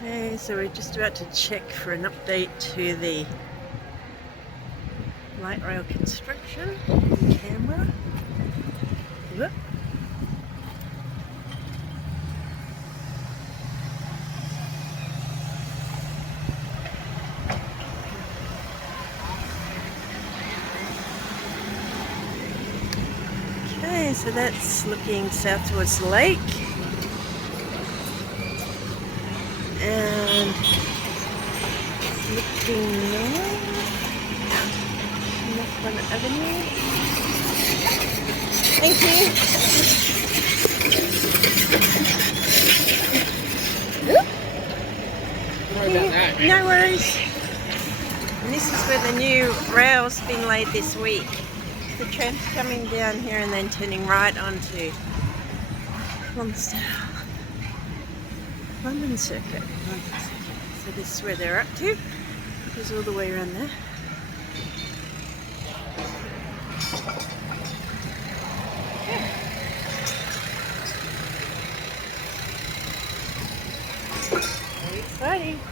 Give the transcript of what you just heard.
Okay, so we're just about to check for an update to the light rail construction in Canberra. Whoop. Okay, so that's looking south towards the lake. And looking north, Northland Avenue. Thank you. Sorry about that. No worries. And this is where the new rail's been laid this week. The tram's coming down here and then turning right onto London Circuit. So this is where they're up to. It goes all the way around there. Yeah. Very exciting.